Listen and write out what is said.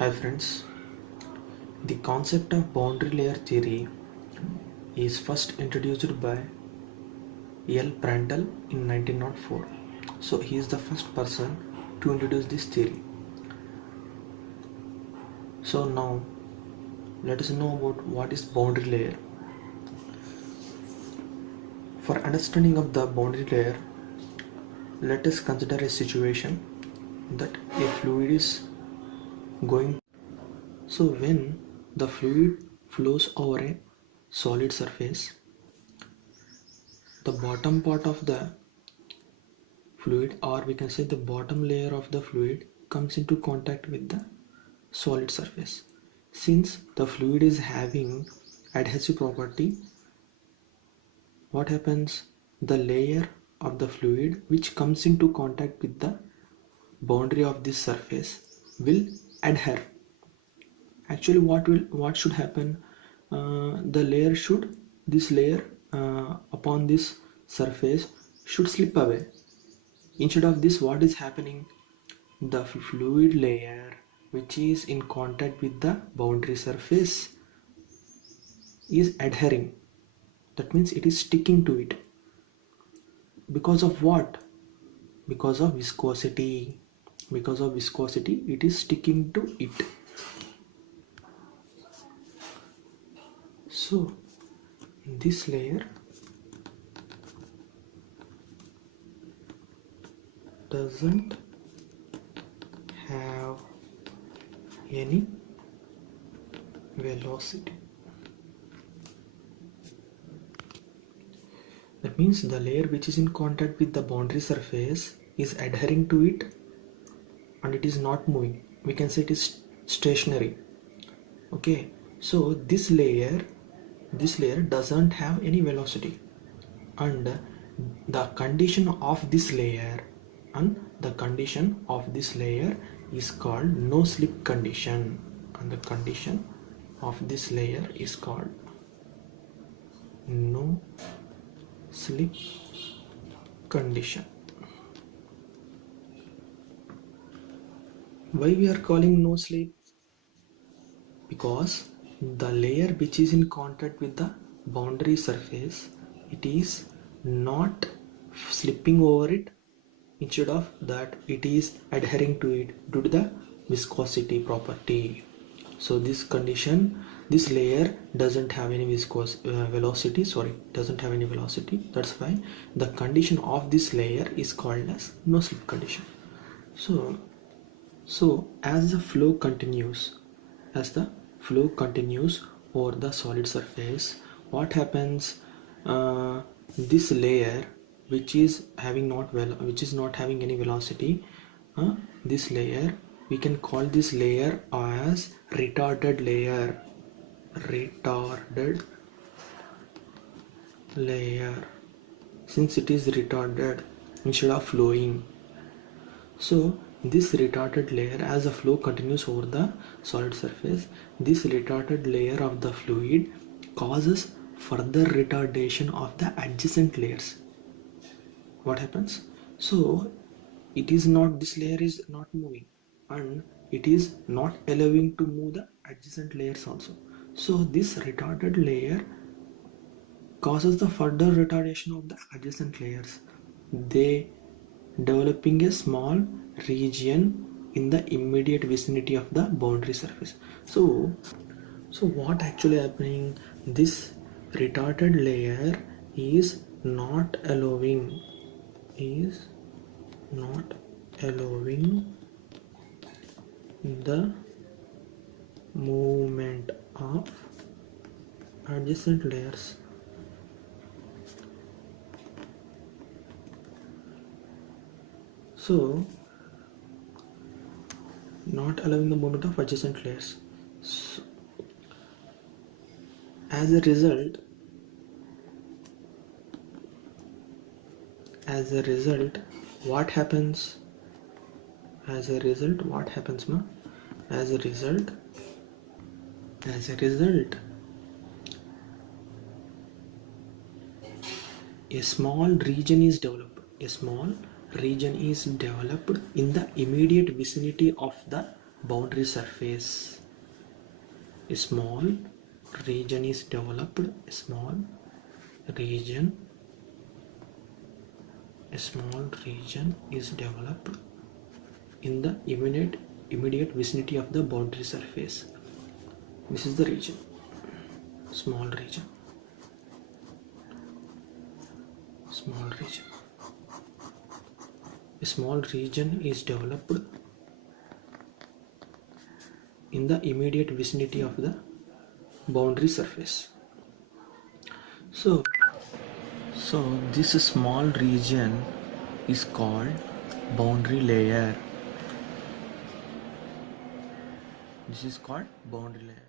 Hi friends, the concept of boundary layer theory is first introduced by L. Prandtl in 1904. So he is the first person to introduce this theory. So now let us know about what is boundary layer. For understanding of the boundary layer, let us consider a situation that a fluid is going. So when the fluid flows over a solid surface, the bottom part of the fluid, or we can say the bottom layer of the fluid, comes into contact with the solid surface. Since the fluid is having adhesive property, what happens? The layer of the fluid which comes into contact with the boundary of this surface will adhere. Actually, what should happen? This layer upon this surface should slip away. Instead of this, what is happening? The fluid layer which is in contact with the boundary surface is adhering. That means it is sticking to it. Because of what? Because of viscosity. Because of viscosity, it is sticking to it. So this layer doesn't have any velocity. That means the layer which is in contact with the boundary surface is adhering to it and it is not moving. We can say it is stationary. Okay, so this layer doesn't have any velocity, and the condition of this layer is called no slip condition, and the condition of this layer is called no slip condition. Why we are calling no slip? Because the layer which is in contact with the boundary surface, it is not slipping over it. Instead of that, it is adhering to it due to the viscosity property. So this layer doesn't have any velocity. That's why the condition of this layer is called as no slip condition. So as the flow continues over the solid surface, what happens? This layer which is not having any velocity, this layer, we can call this layer as retarded layer, since it is retarded instead of flowing. So this retarded layer, as the flow continues over the solid surface, this retarded layer of the fluid causes further retardation of the adjacent layers. What happens? So this layer is not moving, and it is not allowing to move the adjacent layers also. So this retarded layer causes the further retardation of the adjacent layers, they developing a small region in the immediate vicinity of the boundary surface. So what actually happening? This retarded layer is not allowing the movement of adjacent layers. So not allowing the movement of adjacent layers. So, as a result, what happens? As a result, a small region is developed in the immediate vicinity of the boundary surface. A small region is developed. A small region is developed in the immediate vicinity of the boundary surface. This is the region, small region. A small region is developed in the immediate vicinity of the boundary surface. So this small region is called boundary layer. This is called boundary layer.